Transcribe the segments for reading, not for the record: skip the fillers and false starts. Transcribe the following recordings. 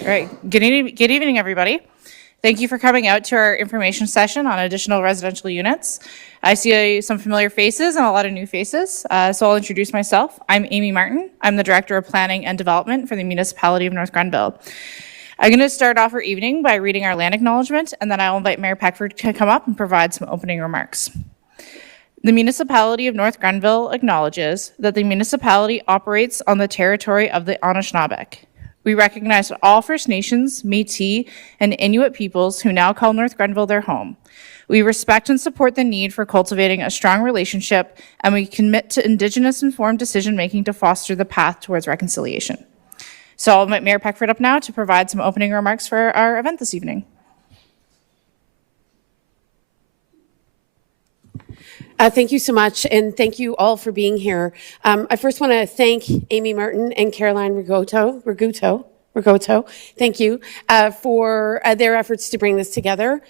All right. Good evening, everybody. Thank you for coming out to our information session on additional residential units. I see some familiar faces and a lot of new faces, so I'll introduce myself. I'm Amy Martin. I'm the Director of Planning and Development for the Municipality of North Grenville. I'm going to start off our evening by reading our land acknowledgement, and then I'll invite Mayor Peckford to come up and provide some opening remarks. The Municipality of North Grenville acknowledges that the municipality operates on the territory of the Anishinaabe. We recognize all First Nations, Métis, and Inuit peoples who now call North Grenville their home. We respect and support the need for cultivating a strong relationship, and we commit to Indigenous-informed decision-making to foster the path towards reconciliation. So I'll invite Mayor Peckford up now to provide some opening remarks for our event this evening. Thank you so much, and thank you all for being here. I first want to thank Amy Martin and Caroline Raguto, thank you, for their efforts to bring this together.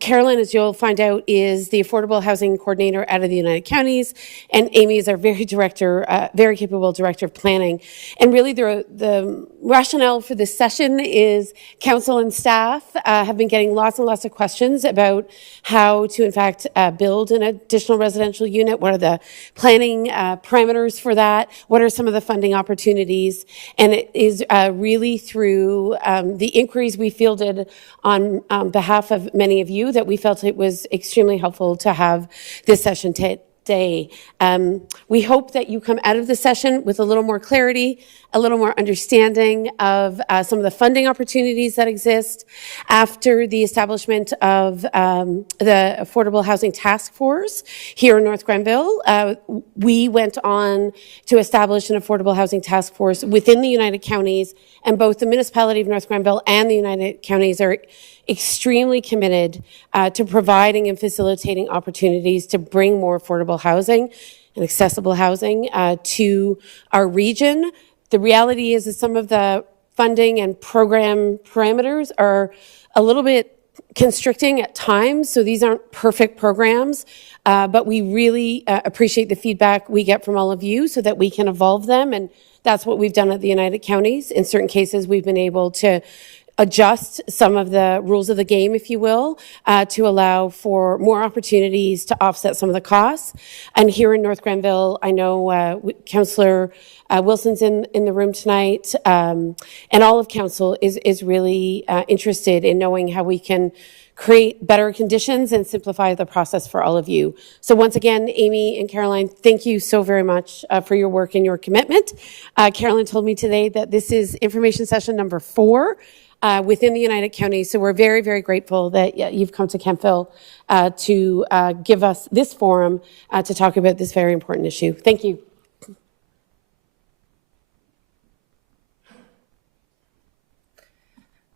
Caroline, as you'll find out, is the Affordable Housing Coordinator out of the United Counties, and Amy is our very capable Director of Planning. And really the rationale for this session is council and staff have been getting lots and lots of questions about how to, in fact, build an additional residential unit. What are the planning parameters for that? What are some of the funding opportunities? And it is really through the inquiries we fielded on behalf of many of you that we felt it was extremely helpful to have this session today. We hope that you come out of the session with a little more clarity, a little more understanding of some of the funding opportunities that exist. After the establishment of the Affordable Housing Task Force here in North Grenville, we went on to establish an Affordable Housing Task Force within the United Counties, and both the Municipality of North Grenville and the United Counties are extremely committed to providing and facilitating opportunities to bring more affordable housing and accessible housing to our region. The reality is that some of the funding and program parameters are a little bit constricting at times, so these aren't perfect programs, but we really appreciate the feedback we get from all of you so that we can evolve them, and that's what we've done at the United Counties. In certain cases, we've been able to adjust some of the rules of the game, if you will, to allow for more opportunities to offset some of the costs. And here in North Grenville, I know Councillor Wilson's in the room tonight, and all of Council is really interested in knowing how we can create better conditions and simplify the process for all of you. So once again, Amy and Caroline, thank you so very much for your work and your commitment. Caroline told me today that this is information session number 4 within the United Counties. So we're very, very grateful that you've come to Kemptville to give us this forum to talk about this very important issue. Thank you.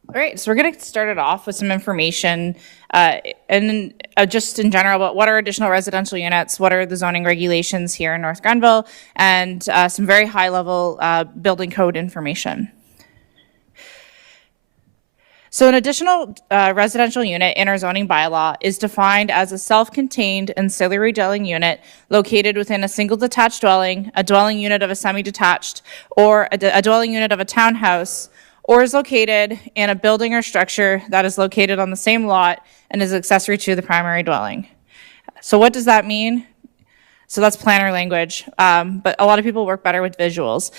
All right, so we're going to start it off with some information and just in general about what are additional residential units, what are the zoning regulations here in North Grenville, and some very high-level building code information. So an additional residential unit in our zoning bylaw is defined as a self-contained ancillary dwelling unit located within a single detached dwelling, a dwelling unit of a semi-detached, or a dwelling unit of a townhouse, or is located in a building or structure that is located on the same lot and is accessory to the primary dwelling. So what does that mean? So that's planner language, but a lot of people work better with visuals.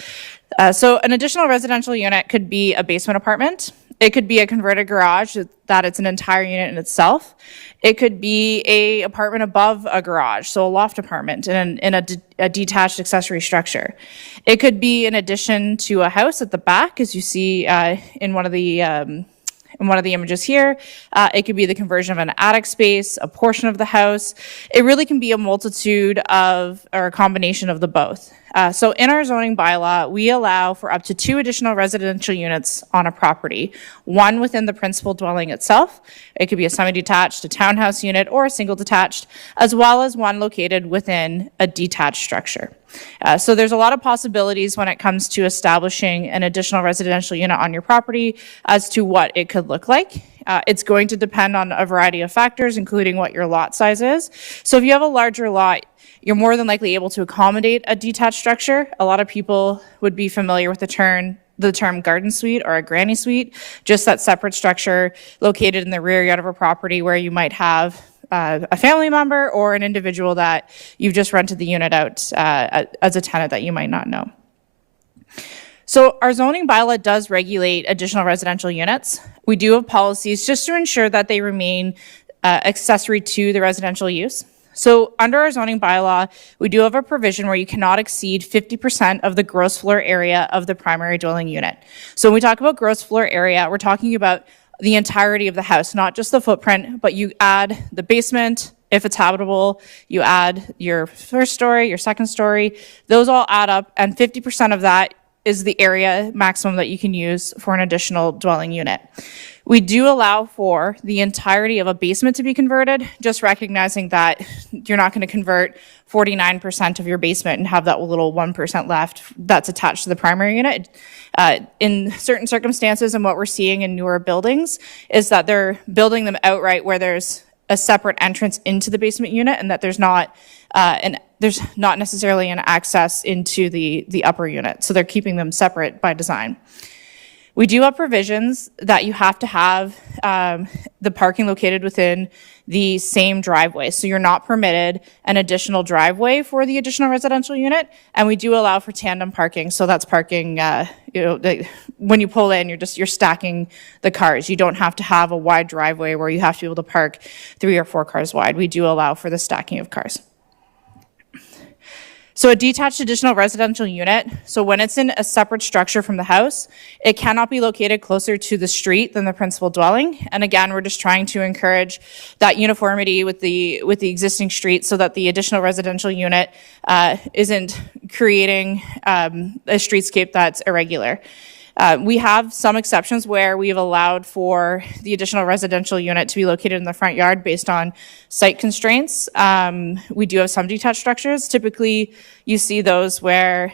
So an additional residential unit could be a basement apartment. It could be a converted garage that it's an entire unit in itself. It could be a apartment above a garage, so a loft apartment in a detached accessory structure. It could be an addition to a house at the back, as you see in one of the images here. It could be the conversion of an attic space, a portion of the house. It really can be a multitude of, or a combination of the both. So in our zoning bylaw, we allow for up to 2 additional residential units on a property, one within the principal dwelling itself. It could be a semi-detached, a townhouse unit, or a single detached, as well as one located within a detached structure. So there's a lot of possibilities when it comes to establishing an additional residential unit on your property as to what it could look like. It's going to depend on a variety of factors, including what your lot size is. So if you have a larger lot, you're more than likely able to accommodate a detached structure. A lot of people would be familiar with the term the term garden suite or a granny suite, just that separate structure located in the rear yard of a property where you might have a family member or an individual that you've just rented the unit out as a tenant that you might not know. So our zoning bylaw does regulate additional residential units. We do have policies just to ensure that they remain accessory to the residential use. So under our zoning bylaw, we do have a provision where you cannot exceed 50% of the gross floor area of the primary dwelling unit. So when we talk about gross floor area, we're talking about the entirety of the house, not just the footprint, but you add the basement, if it's habitable, you add your first story, your second story, those all add up, and 50% of that is the area maximum that you can use for an additional dwelling unit. We do allow for the entirety of a basement to be converted, just recognizing that you're not going to convert 49% of your basement and have that little 1% left that's attached to the primary unit. In certain circumstances, and what we're seeing in newer buildings is that they're building them outright where there's a separate entrance into the basement unit, and that there's not necessarily an access into the upper unit. So they're keeping them separate by design. We do have provisions that you have to have the parking located within the same driveway. So you're not permitted an additional driveway for the additional residential unit. And we do allow for tandem parking. So that's parking, when you pull in, you're stacking the cars. You don't have to have a wide driveway where you have to be able to park 3 or 4 cars wide. We do allow for the stacking of cars. So a detached additional residential unit, so when it's in a separate structure from the house, it cannot be located closer to the street than the principal dwelling. And again, we're just trying to encourage that uniformity with the existing street so that the additional residential unit isn't creating a streetscape that's irregular. We have some exceptions where we've allowed for the additional residential unit to be located in the front yard based on site constraints. We do have some detached structures. Typically, you see those where,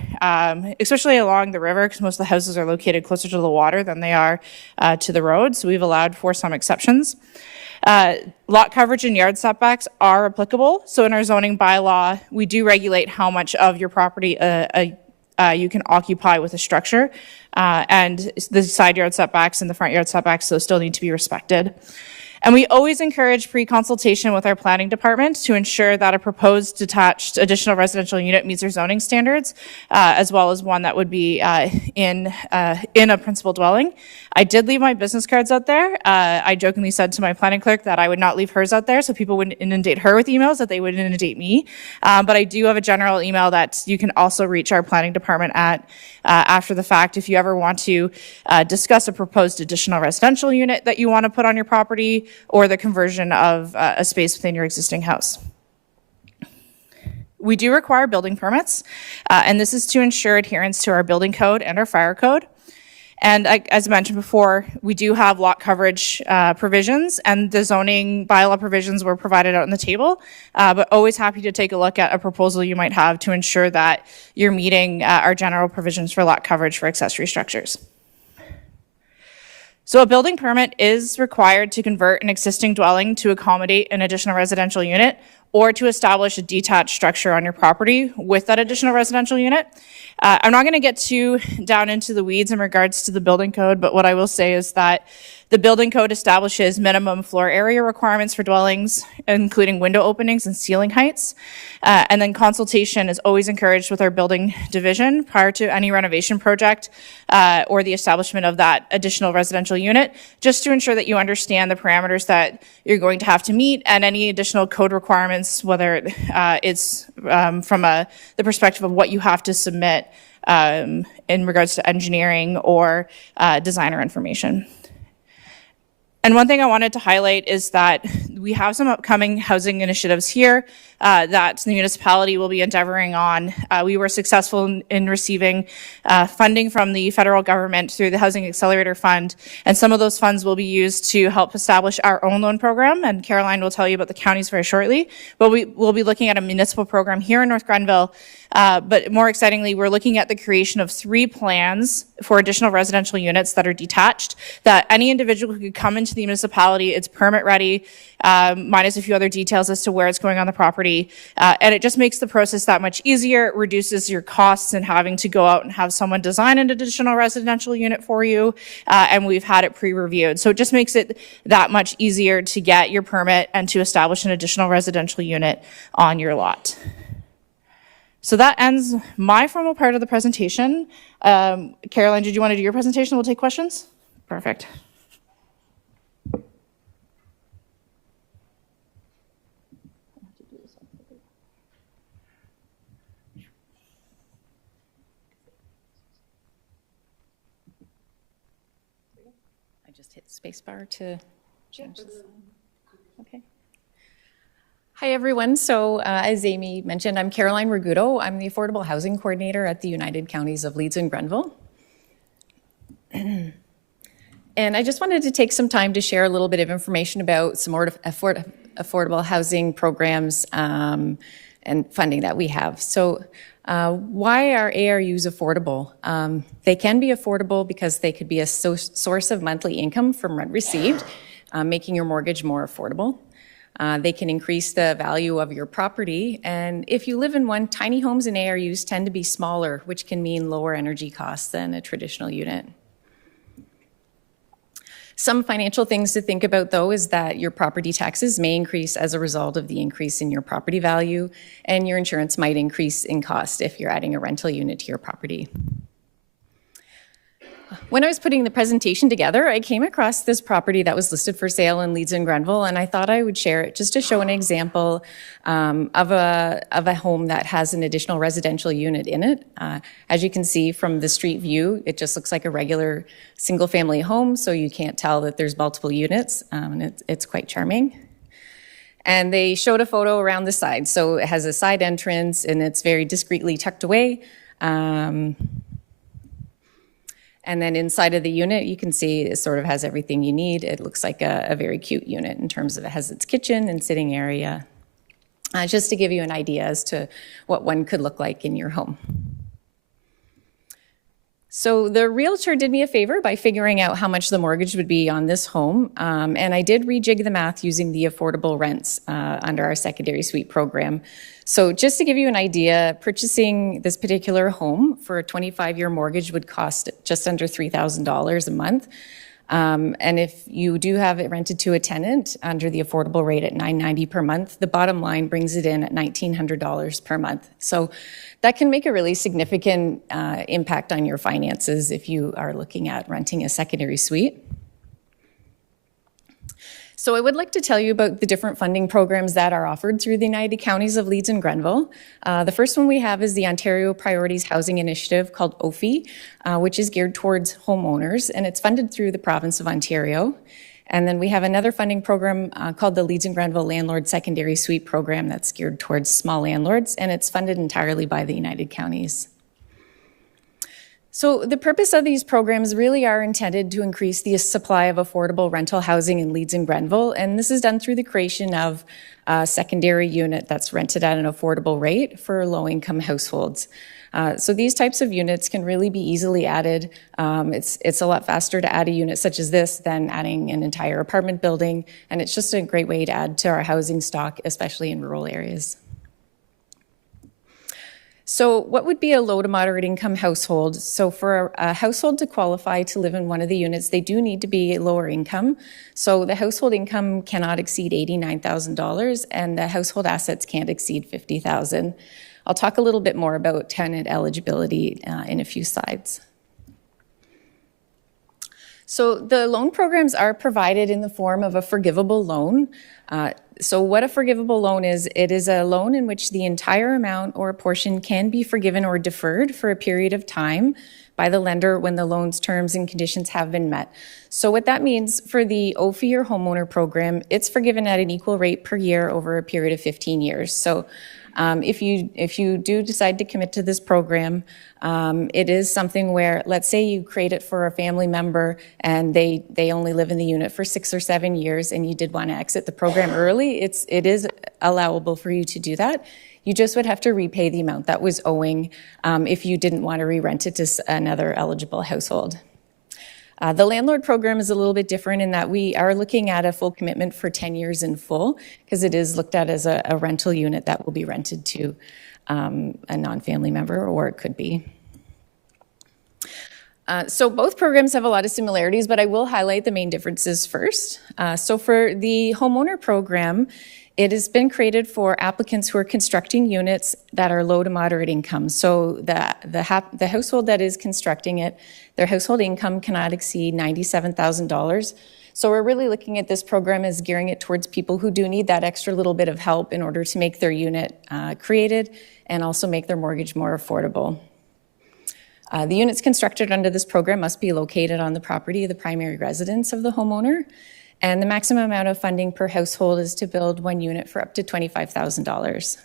especially along the river, because most of the houses are located closer to the water than they are to the road. So we've allowed for some exceptions. Lot coverage and yard setbacks are applicable. So in our zoning bylaw, we do regulate how much of your property you can occupy with a structure, and the side yard setbacks and the front yard setbacks, those still need to be respected. And we always encourage pre-consultation with our planning department to ensure that a proposed detached additional residential unit meets our zoning standards, as well as one that would be in a principal dwelling. I did leave my business cards out there. I jokingly said to my planning clerk that I would not leave hers out there so people wouldn't inundate her with emails, that they would inundate me. But I do have a general email that you can also reach our planning department at after the fact if you ever want to discuss a proposed additional residential unit that you want to put on your property, or the conversion of a space within your existing house. We do require building permits, and this is to ensure adherence to our building code and our fire code. And as I mentioned before, we do have lot coverage provisions, and the zoning bylaw provisions were provided out on the table, but always happy to take a look at a proposal you might have to ensure that you're meeting our general provisions for lot coverage for accessory structures. So a building permit is required to convert an existing dwelling to accommodate an additional residential unit, or to establish a detached structure on your property with that additional residential unit. I'm not going to get too down into the weeds in regards to the building code, but what I will say is that the building code establishes minimum floor area requirements for dwellings, including window openings and ceiling heights. And then consultation is always encouraged with our building division prior to any renovation project or the establishment of that additional residential unit, just to ensure that you understand the parameters that you're going to have to meet and any additional code requirements, whether it's from the perspective of what you have to submit in regards to engineering or designer information. And one thing I wanted to highlight is that we have some upcoming housing initiatives here that the municipality will be endeavoring on. We were successful in receiving funding from the federal government through the Housing Accelerator Fund, and some of those funds will be used to help establish our own loan program, and Caroline will tell you about the counties very shortly. But we will be looking at a municipal program here in North Grenville, but more excitingly, we're looking at the creation of 3 plans for additional residential units that are detached, that any individual could come into the municipality, it's permit ready, minus a few other details as to where it's going on the property. And it just makes the process that much easier. It reduces your costs in having to go out and have someone design an additional residential unit for you. And we've had it pre-reviewed. So it just makes it that much easier to get your permit and to establish an additional residential unit on your lot. So that ends my formal part of the presentation. Caroline, did you want to do your presentation? We'll take questions. Perfect. I just hit spacebar to change this. Okay. Hi, everyone. So as Amy mentioned, I'm Caroline Raguto. I'm the Affordable Housing Coordinator at the United Counties of Leeds and Grenville. And I just wanted to take some time to share a little bit of information about some affordable housing programs and funding that we have. So why are ARUs affordable? They can be affordable because they could be a source of monthly income from rent received, making your mortgage more affordable. They can increase the value of your property. And if you live in one, tiny homes and ARUs tend to be smaller, which can mean lower energy costs than a traditional unit. Some financial things to think about, though, is that your property taxes may increase as a result of the increase in your property value, and your insurance might increase in cost if you're adding a rental unit to your property. When I was putting the presentation together, I came across this property that was listed for sale in Leeds and Grenville, and I thought I would share it just to show an example of a home that has an additional residential unit in it. As you can see from the street view, it just looks like a regular single-family home, so you can't tell that there's multiple units, and it's quite charming. And they showed a photo around the side, so it has a side entrance, and it's very discreetly tucked away. And then inside of the unit, you can see it sort of has everything you need. It looks like a very cute unit in terms of it has its kitchen and sitting area, just to give you an idea as to what one could look like in your home. So the realtor did me a favor by figuring out how much the mortgage would be on this home, and I did rejig the math using the affordable rents under our secondary suite program. So just to give you an idea, purchasing this particular home for a 25-year mortgage would cost just under $3,000 a month. And if you do have it rented to a tenant under the affordable rate at $990 per month, the bottom line brings it in at $1,900 per month. So that can make a really significant impact on your finances if you are looking at renting a secondary suite. So I would like to tell you about the different funding programs that are offered through the United Counties of Leeds and Grenville. The first one we have is the Ontario Priorities Housing Initiative called OFI, which is geared towards homeowners, and it's funded through the province of Ontario. And then we have another funding program called the Leeds and Grenville Landlord Secondary Suite Program that's geared towards small landlords, and it's funded entirely by the United Counties. So the purpose of these programs really are intended to increase the supply of affordable rental housing in Leeds and Grenville, and this is done through the creation of a secondary unit that's rented at an affordable rate for low-income households. So these types of units can really be easily added. It's a lot faster to add a unit such as this than adding an entire apartment building, and it's just a great way to add to our housing stock, especially in rural areas. So what would be a low to moderate income household? So for a household to qualify to live in one of the units, they do need to be lower income. So the household income cannot exceed $89,000 and the household assets can't exceed $50,000. I'll talk a little bit more about tenant eligibility in a few slides. So the loan programs are provided in the form of a forgivable loan. So what a forgivable loan is, it is a loan in which the entire amount or a portion can be forgiven or deferred for a period of time by the lender when the loan's terms and conditions have been met. So what that means for the OFI or homeowner program, it's forgiven at an equal rate per year over a period of 15 years. So if you do decide to commit to this program, it is something where, let's say you create it for a family member and they only live in the unit for 6 or 7 years and you did want to exit the program early, it is allowable for you to do that. You just would have to repay the amount that was owing if you didn't want to re-rent it to another eligible household. The landlord program is a little bit different in that we are looking at a full commitment for 10 years in full, because it is looked at as a rental unit that will be rented to a non-family member, or it could be. So both programs have a lot of similarities, but I will highlight the main differences first. So for the homeowner program, it has been created for applicants who are constructing units that are low to moderate income. So the household that is constructing it, their household income cannot exceed $97,000. So we're really looking at this program as gearing it towards people who do need that extra little bit of help in order to make their unit created and also make their mortgage more affordable. The units constructed under this program must be located on the property of the primary residence of the homeowner, and the maximum amount of funding per household is to build one unit for up to $25,000.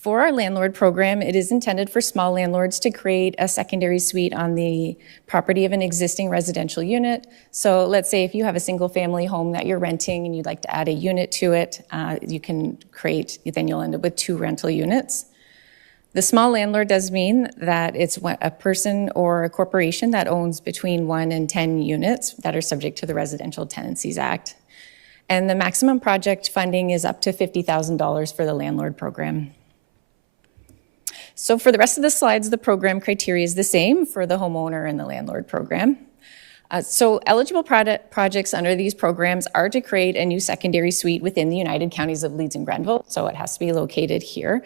For our landlord program, it is intended for small landlords to create a secondary suite on the property of an existing residential unit. So let's say if you have a single family home that you're renting and you'd like to add a unit to it, you can create, then you'll end up with 2 rental units. The small landlord does mean that it's a person or a corporation that owns between 1 and 10 units that are subject to the Residential Tenancies Act. And the maximum project funding is up to $50,000 for the landlord program. So for the rest of the slides, the program criteria is the same for the homeowner and the landlord program. So eligible projects under these programs are to create a new secondary suite within the United Counties of Leeds and Grenville, so it has to be located here.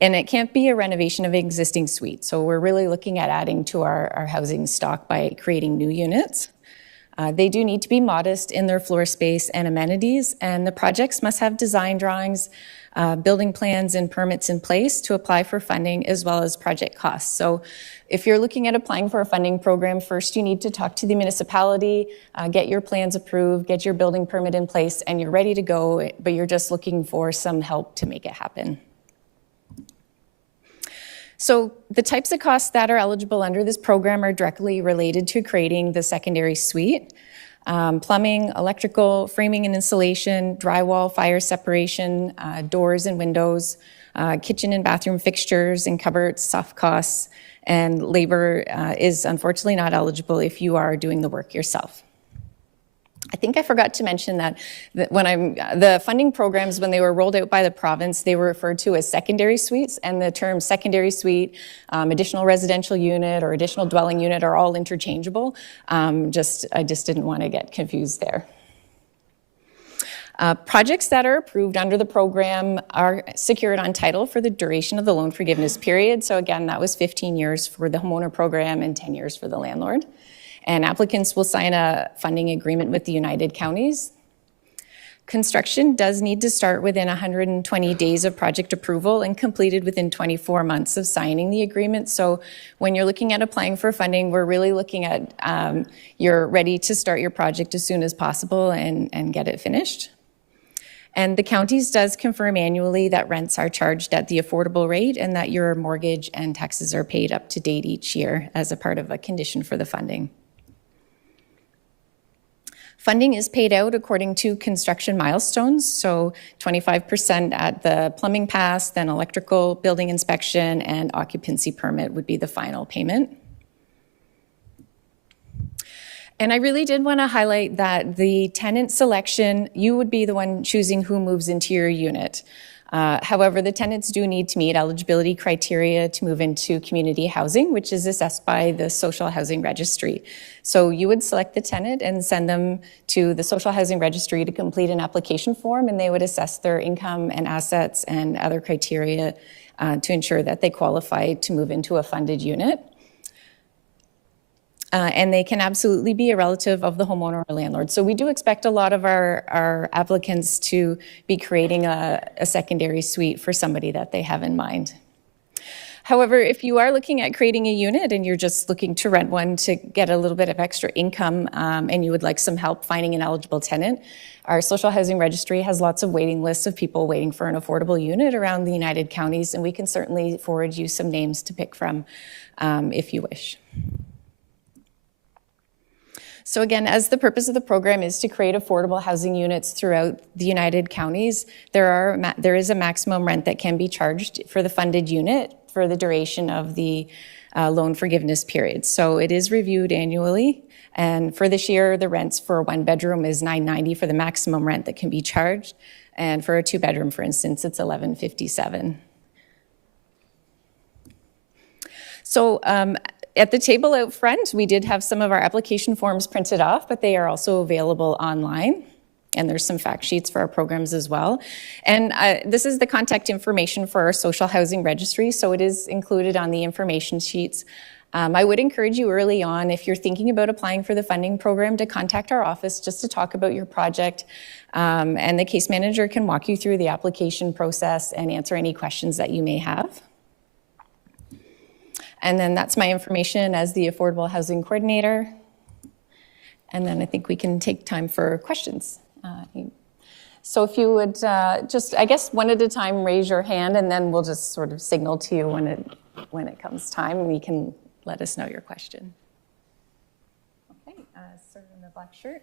And it can't be a renovation of an existing suite. So we're really looking at adding to our housing stock by creating new units. They do need to be modest in their floor space and amenities, and the projects must have design drawings, building plans and permits in place to apply for funding, as well as project costs. So if you're looking at applying for a funding program, first you need to talk to the municipality, get your plans approved, get your building permit in place, and you're ready to go, but you're just looking for some help to make it happen. So the types of costs that are eligible under this program are directly related to creating the secondary suite. Plumbing, electrical, framing and insulation, drywall, fire separation, doors and windows, kitchen and bathroom fixtures and cupboards, soft costs, and labor is unfortunately not eligible if you are doing the work yourself. I think I forgot to mention that the funding programs, when they were rolled out by the province, they were referred to as secondary suites, and the term secondary suite, additional residential unit, or additional dwelling unit are all interchangeable. I just didn't want to get confused there. Projects that are approved under the program are secured on title for the duration of the loan forgiveness period. So again, that was 15 years for the homeowner program and 10 years for the landlord. And applicants will sign a funding agreement with the United Counties. Construction does need to start within 120 days of project approval and completed within 24 months of signing the agreement. So when you're looking at applying for funding, we're really looking at you're ready to start your project as soon as possible and get it finished. And the counties does confirm annually that rents are charged at the affordable rate and that your mortgage and taxes are paid up to date each year as a part of a condition for the funding. Funding is paid out according to construction milestones, so 25% at the plumbing pass, then electrical, building inspection, and occupancy permit would be the final payment. And I really did want to highlight that the tenant selection, you would be the one choosing who moves into your unit. However, the tenants do need to meet eligibility criteria to move into community housing, which is assessed by the Social Housing Registry. So you would select the tenant and send them to the Social Housing Registry to complete an application form, and they would assess their income and assets and other criteria to ensure that they qualify to move into a funded unit. And they can absolutely be a relative of the homeowner or landlord. So we do expect a lot of our applicants to be creating a secondary suite for somebody that they have in mind. However, if you are looking at creating a unit and you're just looking to rent one to get a little bit of extra income and you would like some help finding an eligible tenant, our Social Housing Registry has lots of waiting lists of people waiting for an affordable unit around the United Counties, and we can certainly forward you some names to pick from if you wish. So again, as the purpose of the program is to create affordable housing units throughout the United Counties, there is a maximum rent that can be charged for the funded unit for the duration of the loan forgiveness period. So it is reviewed annually. And for this year, the rents for a one bedroom is $990 for the maximum rent that can be charged. And for a two bedroom, for instance, it's $1157. So at the table out front, we did have some of our application forms printed off, but they are also available online. And there's some fact sheets for our programs as well. And this is the contact information for our social housing registry, so it is included on the information sheets. I would encourage you early on, if you're thinking about applying for the funding program, to contact our office just to talk about your project. And the case manager can walk you through the application process and answer any questions that you may have. And then that's my information as the Affordable Housing Coordinator. And then I think we can take time for questions. So if you would just, I guess, one at a time, raise your hand, and then we'll just sort of signal to you when it comes time, and you can let us know your question. Okay, sir in the black shirt.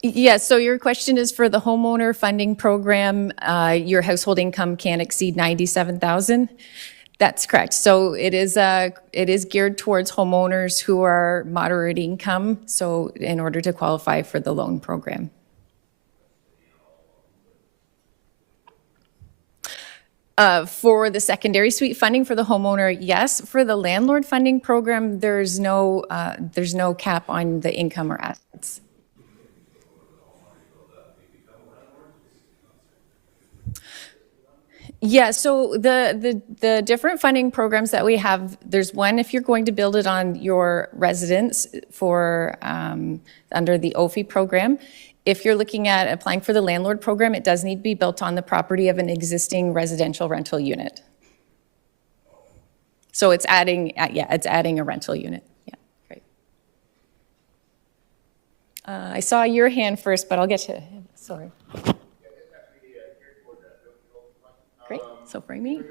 Yes, so your question is for the homeowner funding program, your household income can't exceed 97,000. That's correct. So it is geared towards homeowners who are moderate income, so in order to qualify for the loan program. For the secondary suite funding for the homeowner, yes. For the landlord funding program, there's no cap on the income or assets. Yeah, so the different funding programs that we have, there's one if you're going to build it on your residence for under the OFI program. If you're looking at applying for the landlord program, it does need to be built on the property of an existing residential rental unit. So it's adding a rental unit. Yeah, great. I saw your hand first, but I'll get to, sorry. Great, so for me.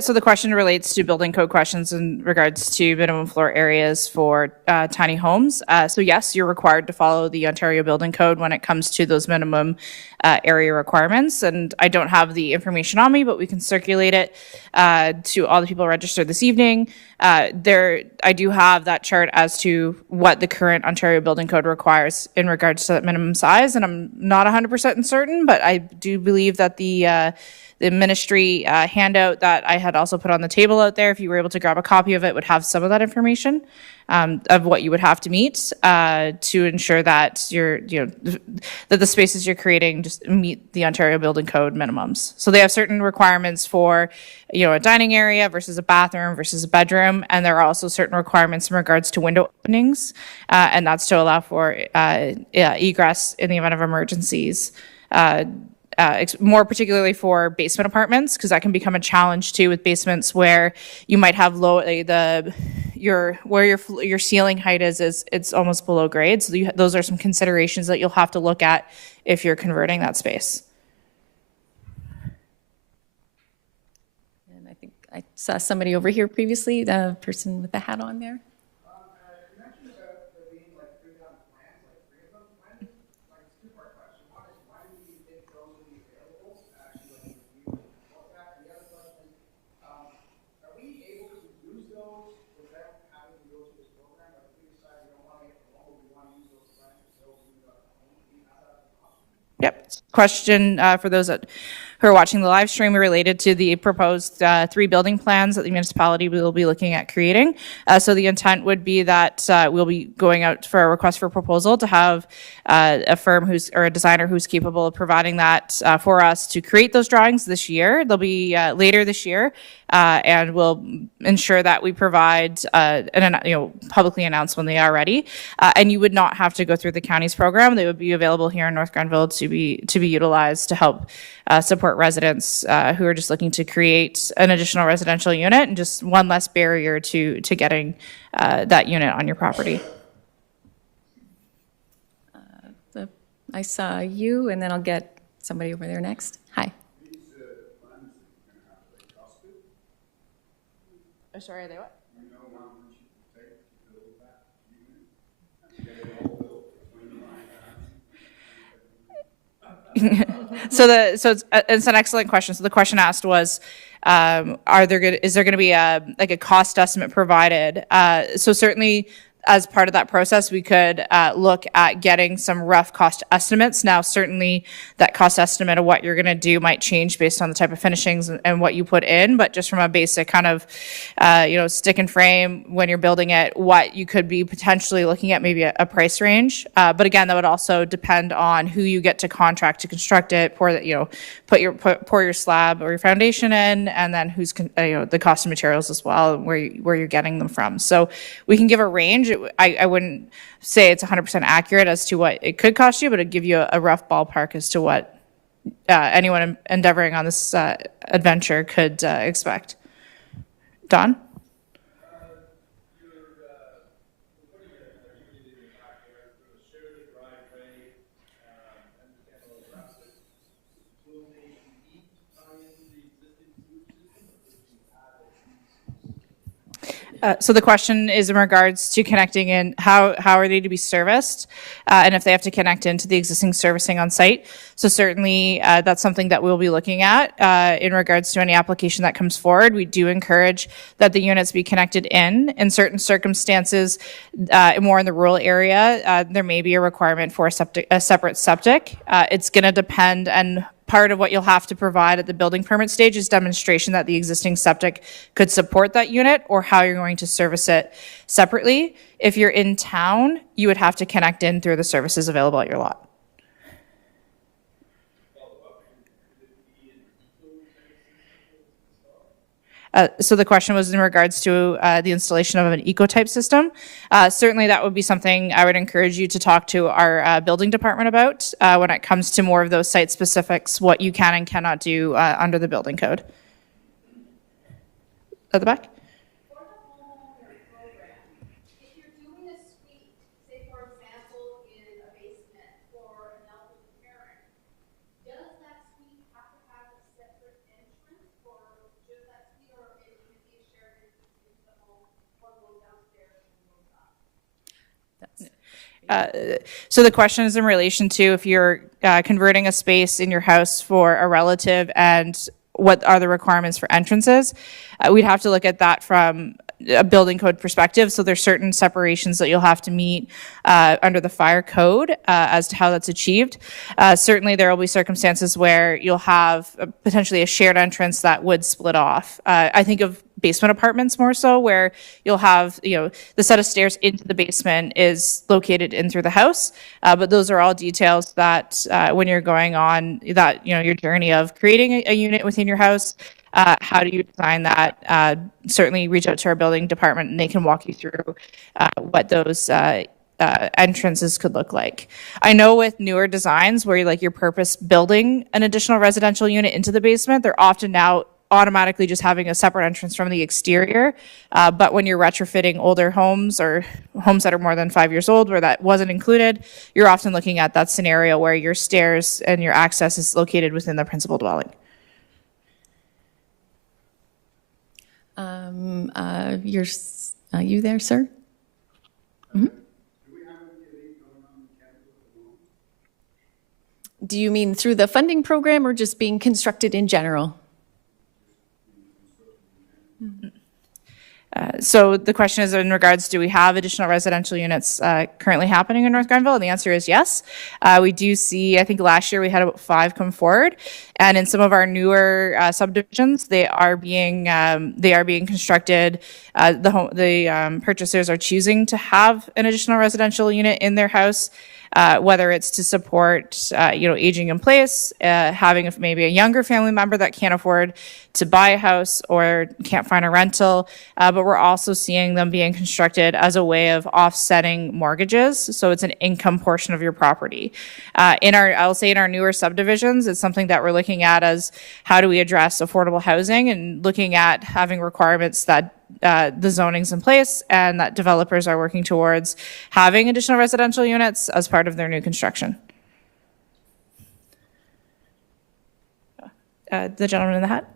So the question relates to building code questions in regards to minimum floor areas for tiny homes. So yes, you're required to follow the Ontario Building Code when it comes to those minimum area requirements. And I don't have the information on me, but we can circulate it to all the people registered this evening. I do have that chart as to what the current Ontario Building Code requires in regards to that minimum size. And I'm not 100% certain, but I do believe that the ministry handout that I had also put on the table out there, if you were able to grab a copy of it, would have some of that information of what you would have to meet to ensure that that the spaces you're creating just meet the Ontario Building Code minimums. So they have certain requirements for, a dining area versus a bathroom versus a bedroom, and there are also certain requirements in regards to window openings, and that's to allow for egress in the event of emergencies. More particularly for basement apartments, because that can become a challenge too with basements where you might have your ceiling height is it's almost below grade. So those are some considerations that you'll have to look at if you're converting that space. And I think I saw somebody over here previously, the person with the hat on there. Yep. Question for those that who are watching the live stream related to the proposed 3 building plans that the municipality will be looking at creating. So the intent would be that we'll be going out for a request for proposal to have a firm or a designer who's capable of providing that for us to create those drawings this year. They'll be later this year, and we'll ensure that we provide publicly announce when they are ready. And you would not have to go through the county's program. They would be available here in North Grenville to be utilized to help support residents who are just looking to create an additional residential unit and just one less barrier to getting that unit on your property. I saw you, and then I'll get somebody over there next. Hi. Sorry, are they what? It's an excellent question. So the question asked was, is there going to be a cost estimate provided? So certainly, as part of that process, we could look at getting some rough cost estimates. Now, certainly that cost estimate of what you're going to do might change based on the type of finishings and what you put in, but just from a basic kind of, stick and frame when you're building it, what you could be potentially looking at, maybe a price range. But again, that would also depend on who you get to contract to construct it, pour your slab or your foundation in, and then who's the cost of materials as well, where you're getting them from. So we can give a range. I wouldn't say it's 100% accurate as to what it could cost you, but it'd give you a rough ballpark as to what anyone endeavoring on this adventure could expect. Don? So the question is in regards to connecting in, how are they to be serviced, and if they have to connect into the existing servicing on site. So certainly that's something that we'll be looking at in regards to any application that comes forward. We do encourage that the units be connected in certain circumstances, more in the rural area. There may be a requirement for a separate septic. It's going to depend, and part of what you'll have to provide at the building permit stage is demonstration that the existing septic could support that unit, or how you're going to service it separately. If you're in town, you would have to connect in through the services available at your lot. So the question was in regards to the installation of an eco-type system. Certainly that would be something I would encourage you to talk to our building department about when it comes to more of those site specifics, what you can and cannot do under the building code. At the back? For the homeowner program, if you're doing a suite, say for example in a basement for an elderly parent, does that suite have to have a separate entrance, or just that suite, or it can be a shared entrance into the home, or go downstairs and go up? So the question is in relation to if you're converting a space in your house for a relative, and what are the requirements for entrances. We'd have to look at that from a building code perspective. So there's certain separations that you'll have to meet under the fire code as to how that's achieved. Certainly there will be circumstances where you'll have potentially a shared entrance that would split off. I think of basement apartments more so, where you'll have, the set of stairs into the basement is located in through the house. But those are all details that when you're going on that, your journey of creating a unit within your house, how do you design that? Certainly reach out to our building department and they can walk you through what those entrances could look like. I know with newer designs where you're purpose building an additional residential unit into the basement, they're often now automatically just having a separate entrance from the exterior. But when you're retrofitting older homes or homes that are more than 5 years old where that wasn't included, you're often looking at that scenario where your stairs and your access is located within the principal dwelling. Are you there, sir? Do you mean through the funding program or just being constructed in general? So the question is in regards, do we have additional residential units currently happening in North Grenville? And the answer is yes. We do see, I think last year we had about 5 come forward. And in some of our newer subdivisions, they are being constructed. The purchasers are choosing to have an additional residential unit in their house. Whether it's to support, aging in place, having maybe a younger family member that can't afford to buy a house or can't find a rental. But we're also seeing them being constructed as a way of offsetting mortgages. So it's an income portion of your property. I'll say in our newer subdivisions, it's something that we're looking at as how do we address affordable housing and looking at having requirements that the zoning's in place and that developers are working towards having additional residential units as part of their new construction. The gentleman in the hat.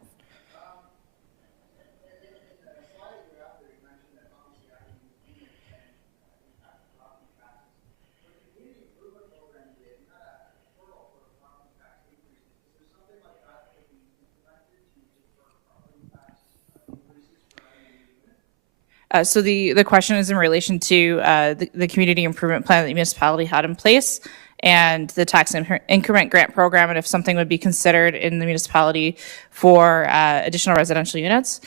So the question is in relation to the community improvement plan that the municipality had in place and the tax increment grant program, and if something would be considered in the municipality for additional residential units.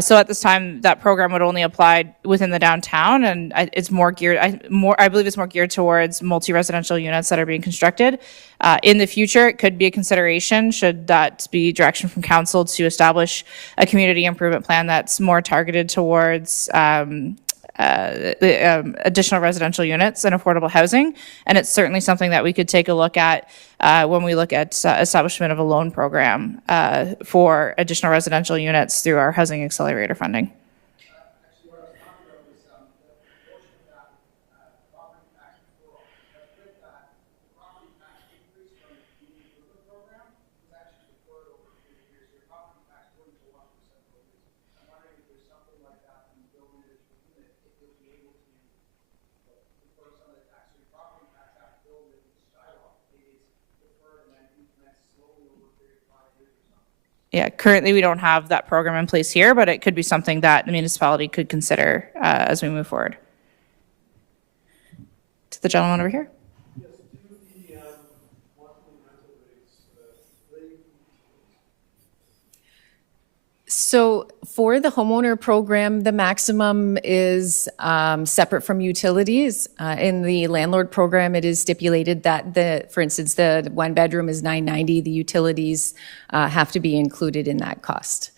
So at this time, that program would only apply within the downtown, and it's more geared. I believe it's more geared towards multi-residential units that are being constructed. In the future, it could be a consideration should that be direction from council to establish a community improvement plan that's more targeted towards additional residential units and affordable housing. And it's certainly something that we could take a look at when we look at establishment of a loan program for additional residential units through our Housing Accelerator funding. Yeah, currently we don't have that program in place here, but it could be something that the municipality could consider as we move forward. To the gentleman over here. So for the homeowner program, the maximum is separate from utilities. In the landlord program, it is stipulated that for instance, the 1 bedroom is $990. The utilities have to be included in that cost.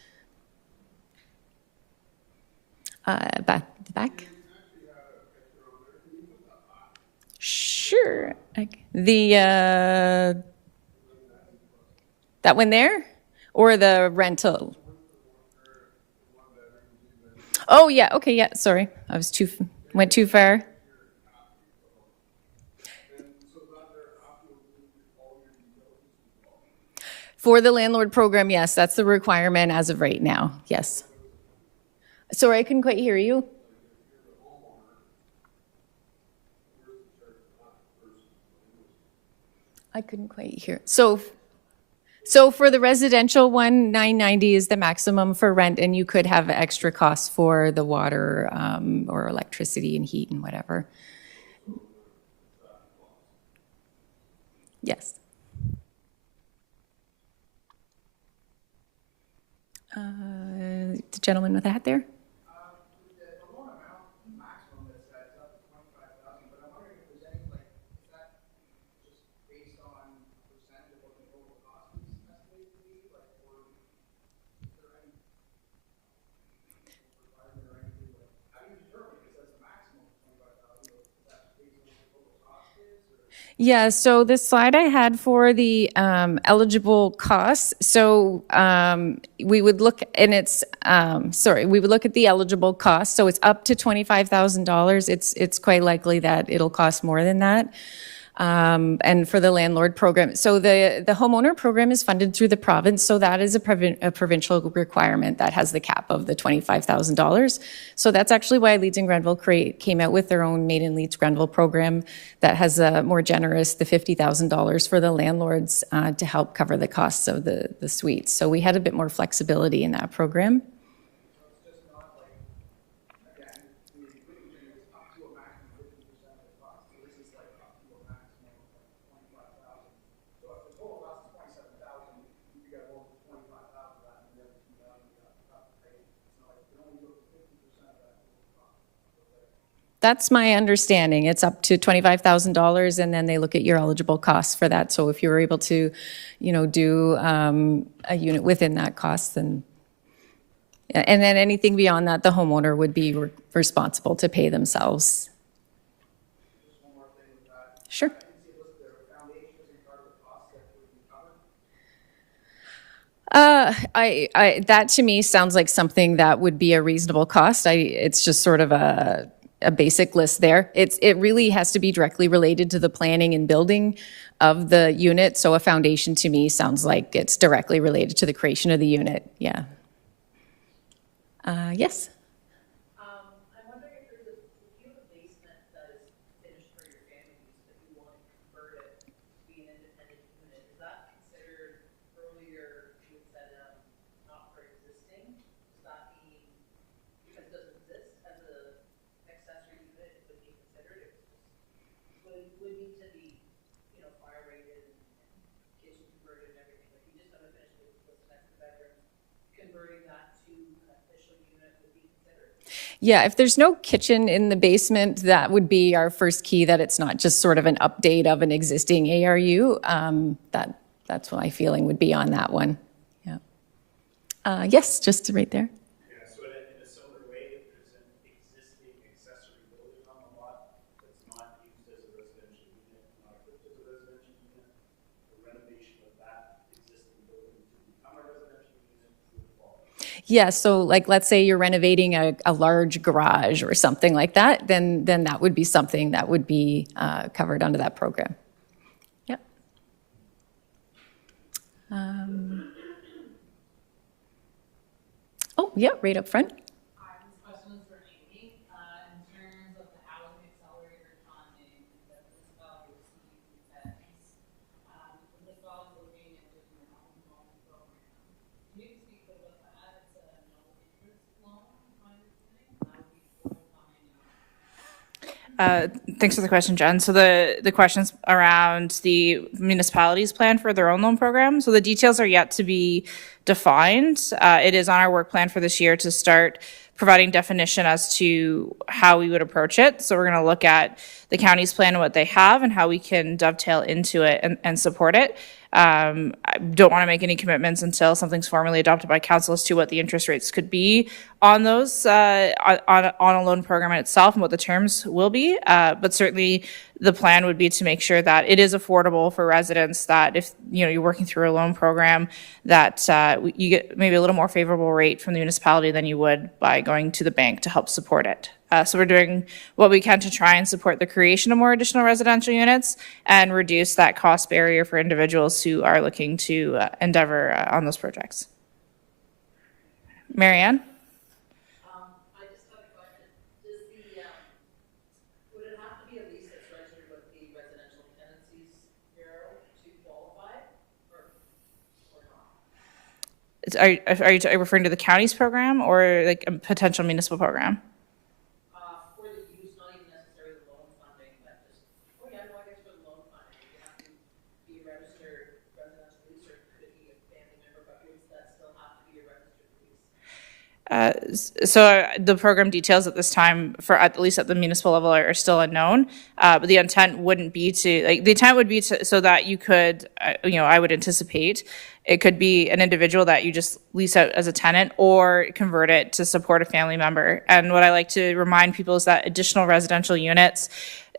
The back. Sure. That one there, or the rental. Oh, yeah, okay, yeah, sorry. Went too far. For the landlord program, yes, that's the requirement as of right now, yes. Sorry, I couldn't quite hear you. I couldn't quite hear. So for the residential one, $990 is the maximum for rent, and you could have extra costs for the water or electricity and heat and whatever. Yes. The gentleman with the hat there. Yeah, so the slide I had for the eligible costs, so we would look, and it's, we would look at the eligible costs, so it's up to $25,000. It's quite likely that it'll cost more than that. And for the landlord program. So the homeowner program is funded through the province, so that is a provincial requirement that has the cap of the $25,000. So that's actually why Leeds and Grenville came out with their own Made in Leeds Grenville program that has a more generous, the $50,000 for the landlords to help cover the costs of the suites. So we had a bit more flexibility in that program. That's my understanding. It's up to $25,000, and then they look at your eligible costs for that. So if you were able to, do a unit within that cost, then, and then anything beyond that, the homeowner would be responsible to pay themselves. Sure. That to me sounds like something that would be a reasonable cost. It's just sort of a basic list there. It really has to be directly related to the planning and building of the unit. So a foundation to me sounds like it's directly related to the creation of the unit. Yeah. Yes. I'm wondering if if you have a basement that is finished for your family use, but you want to convert it to be an independent unit, is that considered earlier, you had said, not for existing? Does that mean, because it doesn't exist as a accessory unit, it would be considered, it would need to be, fire rated and kitchen converted and everything, but you just haven't finished with the next bedroom, converting that to an official unit would be considered? Yeah, if there's no kitchen in the basement, that would be our first key, that it's not just sort of an update of an existing ARU. That's what my feeling would be on that one. Yeah. Yes, just right there. Yeah, so in a similar way, if there's an existing accessory building on the lot that's not used as a residential unit, not equipped as a residential unit, the renovation of that existing building to become a residential unit would fall. Yeah, so like, let's say you're renovating a large garage or something like that, then that would be something that would be covered under that program. Yep. Oh, yeah, right up front. Hi, this question is for Amy. In terms of the housing accelerator funding that the municipality receives and the municipality looking at doing an home loan program. Can you speak about that? It's a no interest loan, my understanding, and that would be full time. Thanks for the question, Jen. So the question's around the municipality's plan for their own loan program. So the details are yet to be defined. It is on our work plan for this year to start providing definition as to how we would approach it. So we're going to look at the county's plan and what they have and how we can dovetail into it and support it. I don't want to make any commitments until something's formally adopted by council as to what the interest rates could be on those, on a loan program itself and what the terms will be. But certainly the plan would be to make sure that it is affordable for residents, that if, you're working through a loan program, that you get maybe a little more favorable rate from the municipality than you would by going to the bank to help support it. So we're doing what we can to try and support the creation of more additional residential units and reduce that cost barrier for individuals who are looking to endeavor on those projects. Marianne? I just have a question. Does would it have to be a lease that's registered with the Residential Tenancies Bureau to qualify, or not? Are you referring to the county's program or like a potential municipal program? For the use, not even necessarily the loan funding, but just, I guess for the loan funding, you have to be a registered residential lease, or could it be a family member, but would that still have to be a registered lease? So the program details at this time, for at least at the municipal level, are still unknown. But the intent wouldn't be to, the intent would be to, so that you could, I would anticipate, it could be an individual that you just lease out as a tenant or convert it to support a family member. And what I like to remind people is that additional residential units,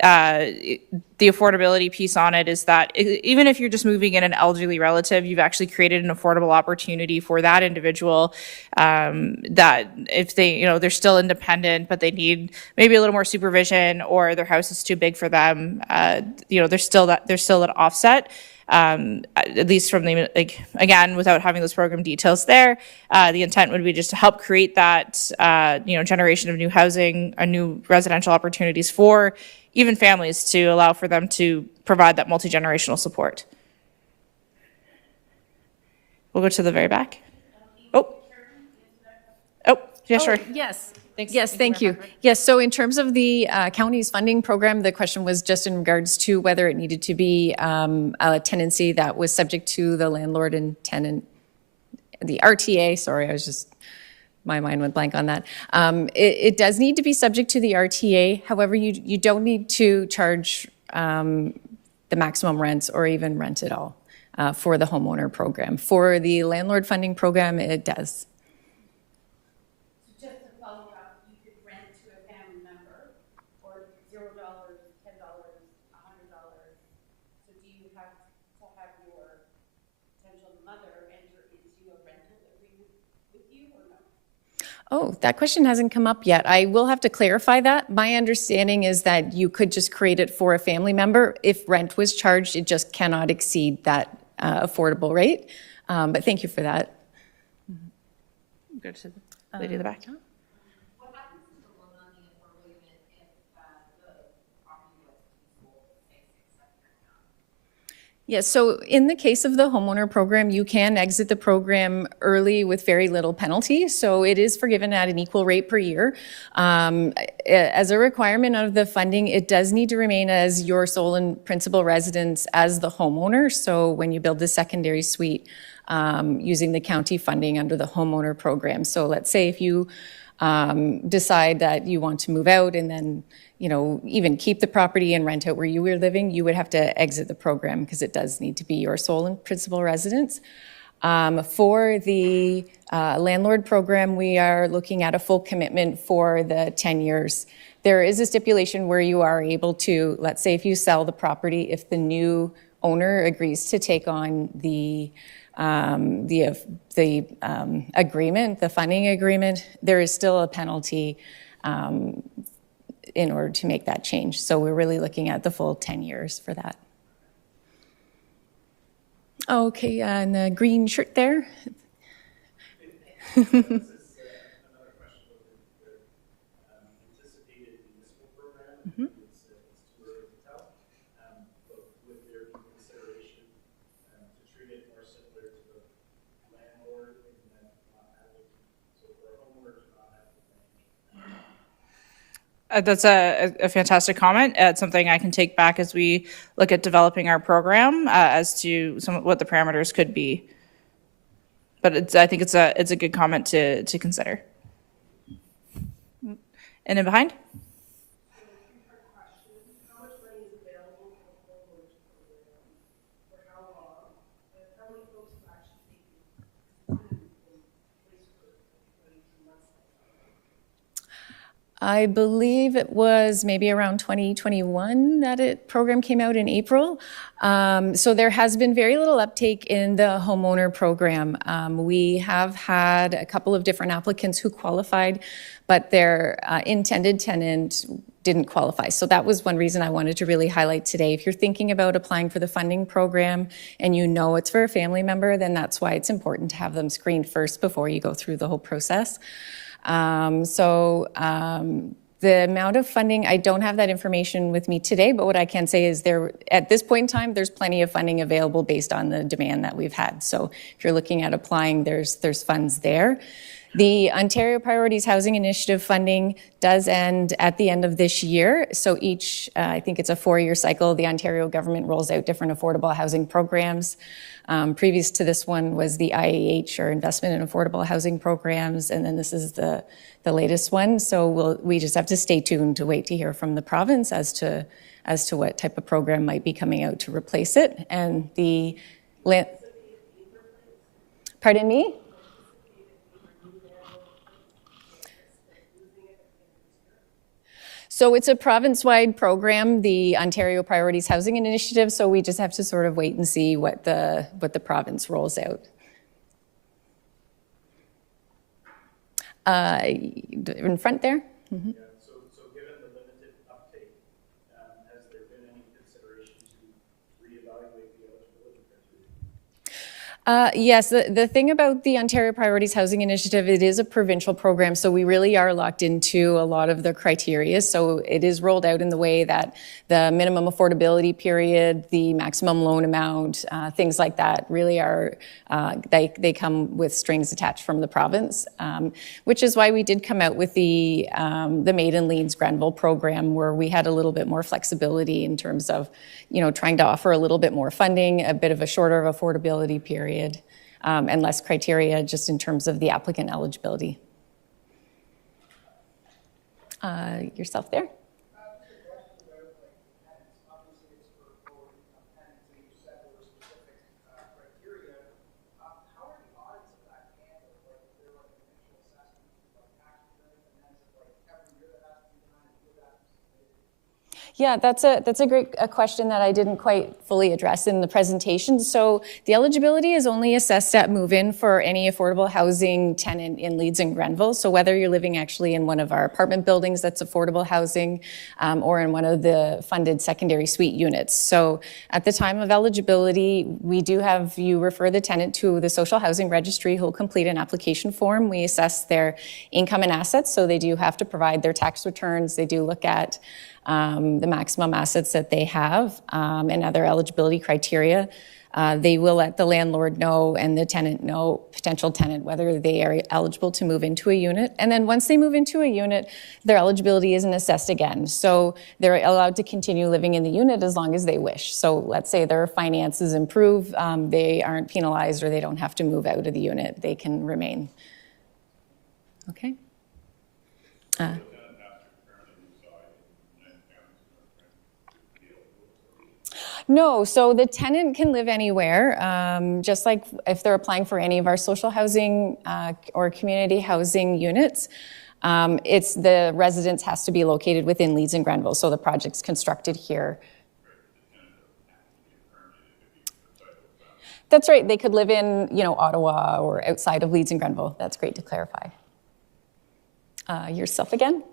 the affordability piece on it is that even if you're just moving in an elderly relative, you've actually created an affordable opportunity for that individual, that if they, they're still independent, but they need maybe a little more supervision, or their house is too big for them, there's still that offset. At least from the, again, without having those program details there, the intent would be just to help create that, generation of new housing, new residential opportunities for even families, to allow for them to provide that multi-generational support. We'll go to the very back. Oh, yeah, sure. Yes. Thanks. Yes, thank you. Yes, so in terms of the county's funding program, the question was just in regards to whether it needed to be a tenancy that was subject to the landlord and tenant, the RTA, sorry, I was just my mind went blank on that. It does need to be subject to the RTA. However, you don't need to charge the maximum rents or even rent at all for the homeowner program. For the landlord funding program, it does. Just to follow up, you could rent to a family member or $0, $10, $100. So do you have to have your potential mother enter into a rental agreement with you or no? Oh, that question hasn't come up yet. I will have to clarify that. My understanding is that you could just create it for a family member. If rent was charged, it just cannot exceed that affordable rate. But thank you for that. Go to the lady in the back. What happens to the loan on the affordable unit if the property was sold, say, 6, 7 years ago? Yes, so in the case of the homeowner program, you can exit the program early with very little penalty. So it is forgiven at an equal rate per year. As a requirement of the funding, it does need to remain as your sole and principal residence as the homeowner. So when you build the secondary suite, using the county funding under the homeowner program. So let's say if you decide that you want to move out and then even keep the property and rent out where you were living, you would have to exit the program because it does need to be your sole and principal residence. For the landlord program, we are looking at a full commitment for the 10 years. There is a stipulation where you are able to, let's say if you sell the property, if the new owner agrees to take on the agreement, the funding agreement, there is still a penalty in order to make that change. So we're really looking at the full 10 years for that. Okay, and the green shirt there. Another question about the anticipated municipal program. It's too early to tell. But would there be consideration to treat it more similar to the landlord in that not having, so for a homeowner to not have to pay? That's a fantastic comment. It's something I can take back as we look at developing our program as to what the parameters could be. But I think it's a good comment to consider. And in behind? I believe it was maybe around 2021 that it program came out in April. So there has been very little uptake in the homeowner program. We have had a couple of different applicants who qualified, but their intended tenant didn't qualify. So that was one reason I wanted to really highlight today. If you're thinking about applying for the funding program and you know it's for a family member, then that's why it's important to have them screened first before you go through the whole process. The amount of funding, I don't have that information with me today, but what I can say is at this point in time, there's plenty of funding available based on the demand that we've had. So if you're looking at applying, there's funds there. The Ontario Priorities Housing Initiative funding does end at the end of this year. So I think it's a 4-year cycle, the Ontario government rolls out different affordable housing programs. Previous to this one was the IAH, or Investment in Affordable Housing Programs, and then this is the latest one. So we just have to stay tuned to wait to hear from the province as to what type of program might be coming out to replace it. And pardon me? So it's a province-wide program, the Ontario Priorities Housing Initiative, so we just have to sort of wait and see what the province rolls out. In front there? Mm-hmm. Yeah, so given the limited uptake, has there been any consideration to reevaluate the eligibility criteria? Yes, the thing about the Ontario Priorities Housing Initiative, it is a provincial program, so we really are locked into a lot of the criteria. So it is rolled out in the way that the minimum affordability period, the maximum loan amount, things like that really are, they come with strings attached from the province, which is why we did come out with the Maiden Leads Granville program, where we had a little bit more flexibility in terms of, trying to offer a little bit more funding, a bit of a shorter affordability period, and less criteria just in terms of the applicant eligibility. Yourself there? Yeah, that's a great question that I didn't quite fully address in the presentation. So the eligibility is only assessed at move-in for any affordable housing tenant in Leeds and Grenville. So whether you're living actually in one of our apartment buildings that's affordable housing or in one of the funded secondary suite units. So at the time of eligibility, we do have you refer the tenant to the social housing registry who'll complete an application form. We assess their income and assets, so they do have to provide their tax returns. They do look at the maximum assets that they have and other eligibility criteria. They will let the landlord know and the tenant know, potential tenant, whether they are eligible to move into a unit. And then once they move into a unit, their eligibility isn't assessed again. So they're allowed to continue living in the unit as long as they wish. So let's say their finances improve, they aren't penalized or they don't have to move out of the unit. They can remain. Okay. No, so the tenant can live anywhere, just like if they're applying for any of our social housing or community housing units. It's the residence has to be located within Leeds and Grenville, so the project's constructed here. That's right, they could live in, Ottawa or outside of Leeds and Grenville. That's great to clarify. Yourself again?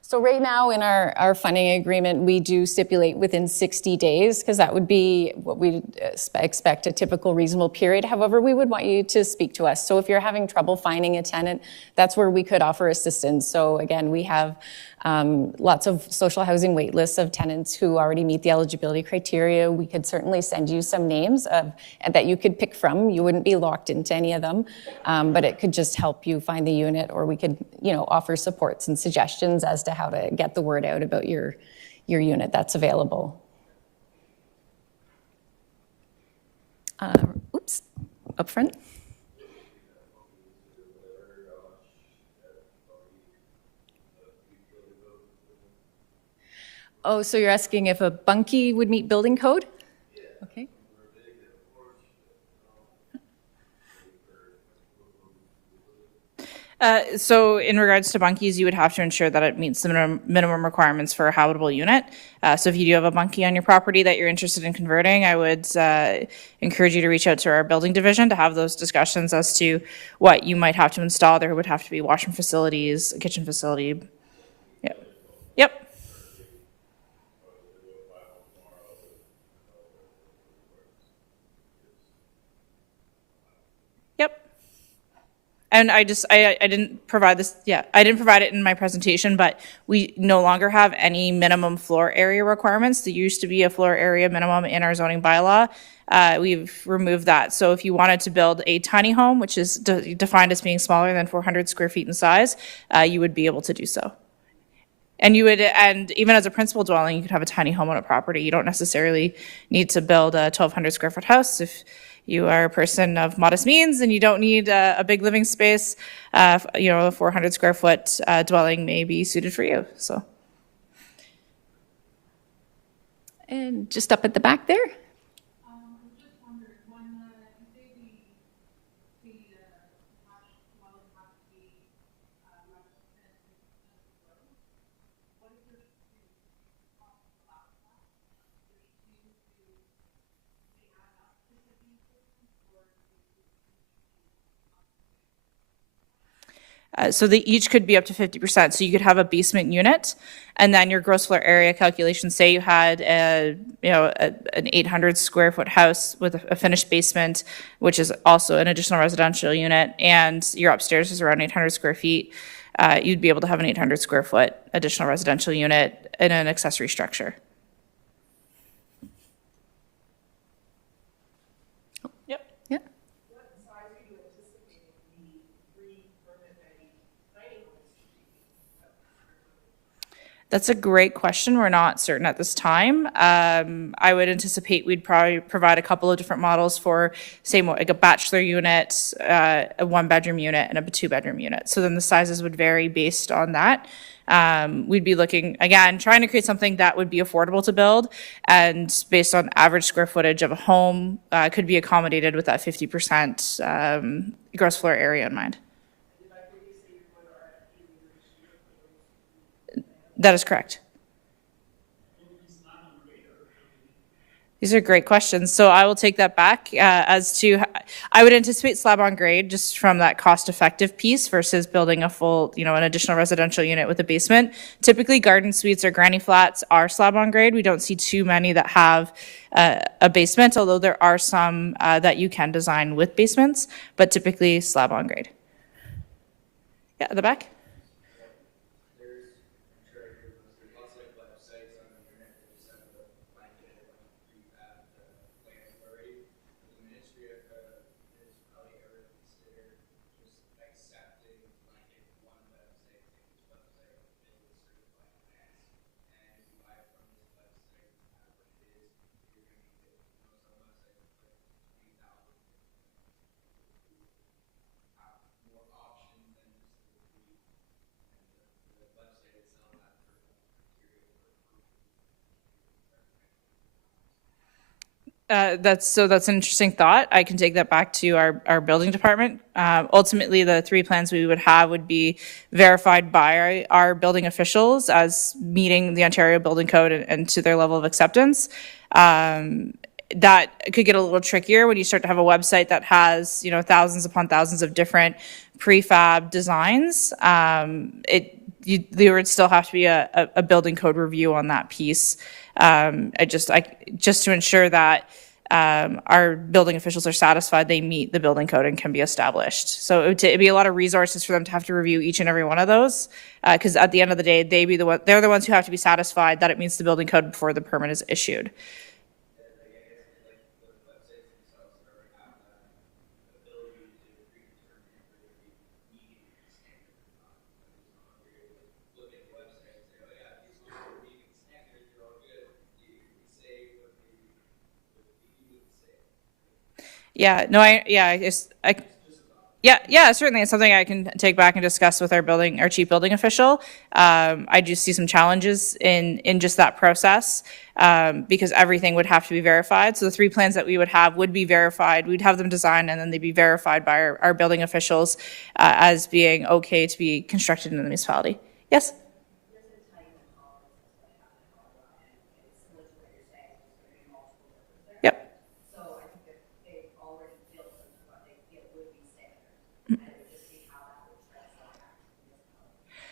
So right now in our funding agreement, we do stipulate within 60 days because that would be what we expect a typical reasonable period. However, we would want you to speak to us. So if you're having trouble finding a tenant, that's where we could offer assistance. So again, we have lots of social housing wait lists of tenants who already meet the eligibility criteria. We could certainly send you some names that you could pick from. You wouldn't be locked into any of them, but it could just help you find the unit, or we could, offer supports and suggestions as to how to get the word out about your unit that's available. Oops, up front. Oh, so you're asking if a bunkie would meet building code? Okay. So in regards to bunkies, you would have to ensure that it meets the minimum requirements for a habitable unit. So if you do have a bunkie on your property that you're interested in converting, I would encourage you to reach out to our building division to have those discussions as to what you might have to install. There would have to be washroom facilities, a kitchen facility. Yep. Yep. Yep. And I didn't provide this, I didn't provide it in my presentation, but we no longer have any minimum floor area requirements. There used to be a floor area minimum in our zoning bylaw. We've removed that. So if you wanted to build a tiny home, which is defined as being smaller than 400 square feet in size, you would be able to do so. And even as a principal dwelling, you could have a tiny home on a property. You don't necessarily need to build a 1,200 square foot house. If you are a person of modest means and you don't need a big living space, a 400 square foot dwelling may be suited for you. So. And just up at the back there. So they each could be up to 50%. So you could have a basement unit, and then your gross floor area calculation, say you had an 800 square foot house with a finished basement, which is also an additional residential unit, and your upstairs is around 800 square feet, you'd be able to have an 800 square foot additional residential unit in an accessory structure. That's a great question. We're not certain at this time. I would anticipate we'd probably provide a couple of different models for, say, more like a bachelor unit, a one-bedroom unit, and a two-bedroom unit. So then the sizes would vary based on that. We'd be looking, again, trying to create something that would be affordable to build and based on average square footage of a home, could be accommodated with that 50% gross floor area in mind. That is correct. These are great questions. So I will take that back as to, I would anticipate slab on grade just from that cost effective piece versus building a full, an additional residential unit with a basement. Typically garden suites or granny flats are slab on grade. We don't see too many that have a basement, although there are some that you can design with basements, but typically slab on grade. Yeah, at the back. That's an interesting thought. I can take that back to our building department. Ultimately, the 3 plans we would have would be verified by our building officials as meeting the Ontario Building Code and to their level of acceptance. That could get a little trickier when you start to have a website that has, thousands upon thousands of different prefab designs. There would still have to be a building code review on that piece. Just to ensure that our building officials are satisfied they meet the building code and can be established. So it'd be a lot of resources for them to have to review each and every one of those, because at the end of the day, they're the ones who have to be satisfied that it meets the building code before the permit is issued. Yeah, no, yeah, certainly it's something I can take back and discuss with our chief building official. I do see some challenges in just that process because everything would have to be verified. So the 3 plans that we would have would be verified. We'd have them designed and then they'd be verified by our building officials as being okay to be constructed in the municipality. Yes? Yep.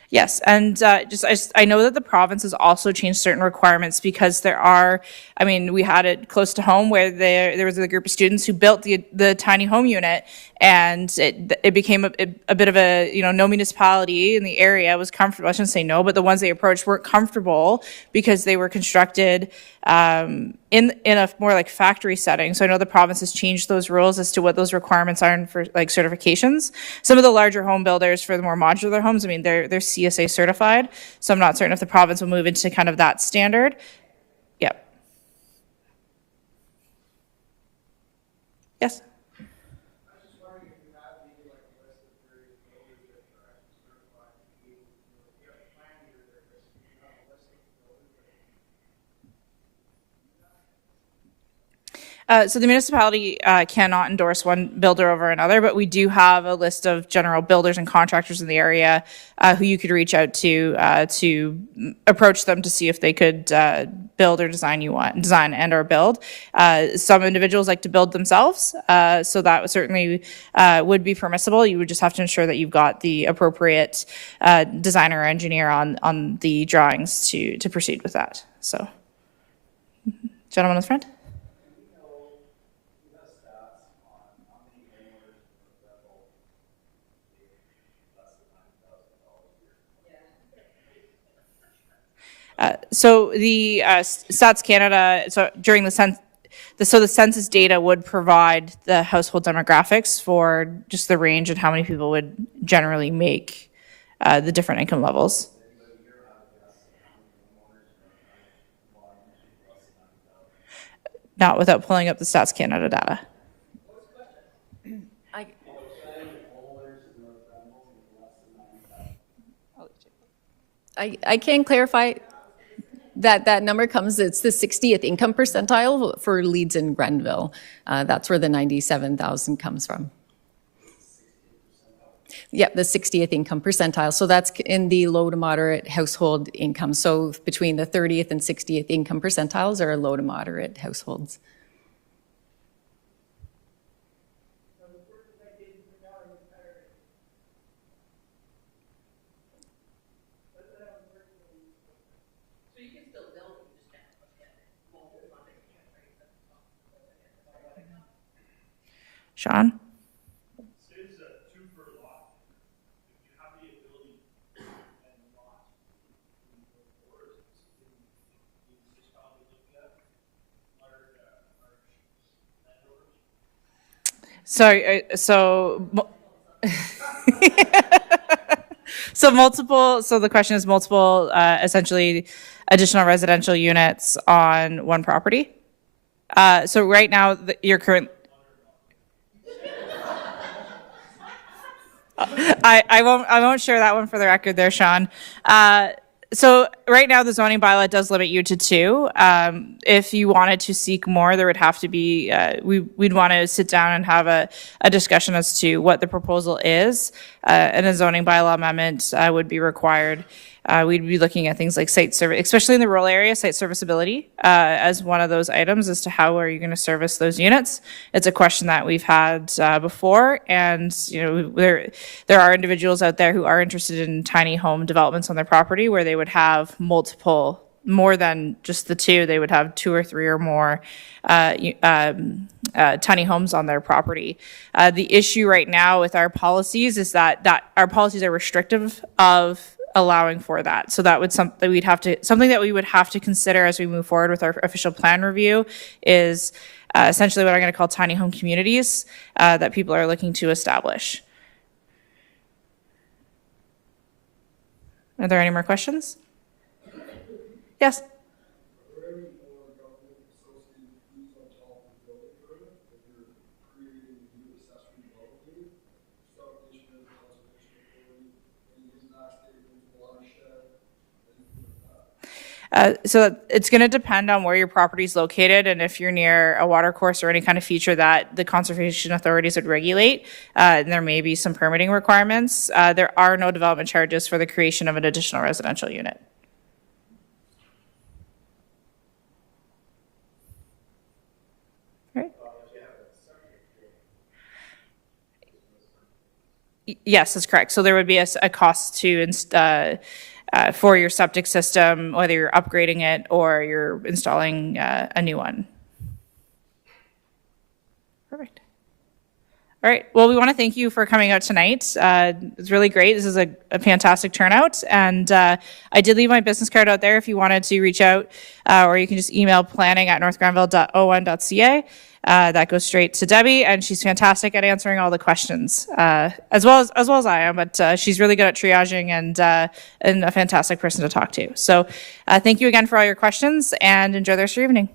Yes, and I know that the province has also changed certain requirements because we had it close to home where there was a group of students who built the tiny home unit, and it became a bit of a, no municipality in the area was comfortable. I shouldn't say no, but the ones they approached weren't comfortable because they were constructed in a more like factory setting. So I know the province has changed those rules as to what those requirements are for like certifications. Some of the larger home builders for the more modular homes, they're CSA certified. So I'm not certain if the province will move into kind of that standard. Yep. Yes. So the municipality cannot endorse one builder over another, but we do have a list of general builders and contractors in the area who you could reach out to approach them to see if they could build or design and or build. Some individuals like to build themselves, so that certainly would be permissible. You would just have to ensure that you've got the appropriate designer or engineer on the drawings to proceed with that. So, gentleman in the front. So the Stats Canada, so during the census data would provide the household demographics for just the range and how many people would generally make the different income levels. not without pulling up the Stats Canada data. I can clarify that number comes, it's the 60th income percentile for Leeds and Grenville. That's where the 97,000 comes from. Yep, the 60th income percentile. So that's in the low to moderate household income. So between the 30th and 60th income percentiles are low to moderate households. So you can still build, you just can't look at it. Sean? Says two per lot. If you have the ability and not move forward, you just probably look at large So the question is multiple, essentially additional residential units on one property. So right now, your current. I won't share that one for the record there, Sean. So right now, the zoning bylaw does limit you to two. If you wanted to seek more, there would have to be, we'd want to sit down and have a discussion as to what the proposal is. And a zoning bylaw amendment would be required. We'd be looking at things like site service, especially in the rural area, site serviceability as one of those items as to how are you going to service those units. It's a question that we've had before, and there are individuals out there who are interested in tiny home developments on their property where they would have multiple, more than just the two. They would have two or three or more tiny homes on their property. The issue right now with our policies is that our policies are restrictive of allowing for that. So that would something that we would have to consider as we move forward with our official plan review is essentially what I'm going to call tiny home communities that people are looking to establish. Are there any more questions? Yes. So it's going to depend on where your property is located, and if you're near a water course or any kind of feature that the conservation authorities would regulate, and there may be some permitting requirements. There are no development charges for the creation of an additional residential unit. Right. Yes, that's correct. So there would be a cost to for your septic system, whether you're upgrading it or you're installing a new one. Perfect. All right. Well, we want to thank you for coming out tonight. It's really great. This is a fantastic turnout. And I did leave my business card out there if you wanted to reach out, or you can just email planning@northgranville.on.ca. That goes straight to Debbie, and she's fantastic at answering all the questions, as well as I am. But she's really good at triaging and a fantastic person to talk to. So thank you again for all your questions, and enjoy the rest of your evening.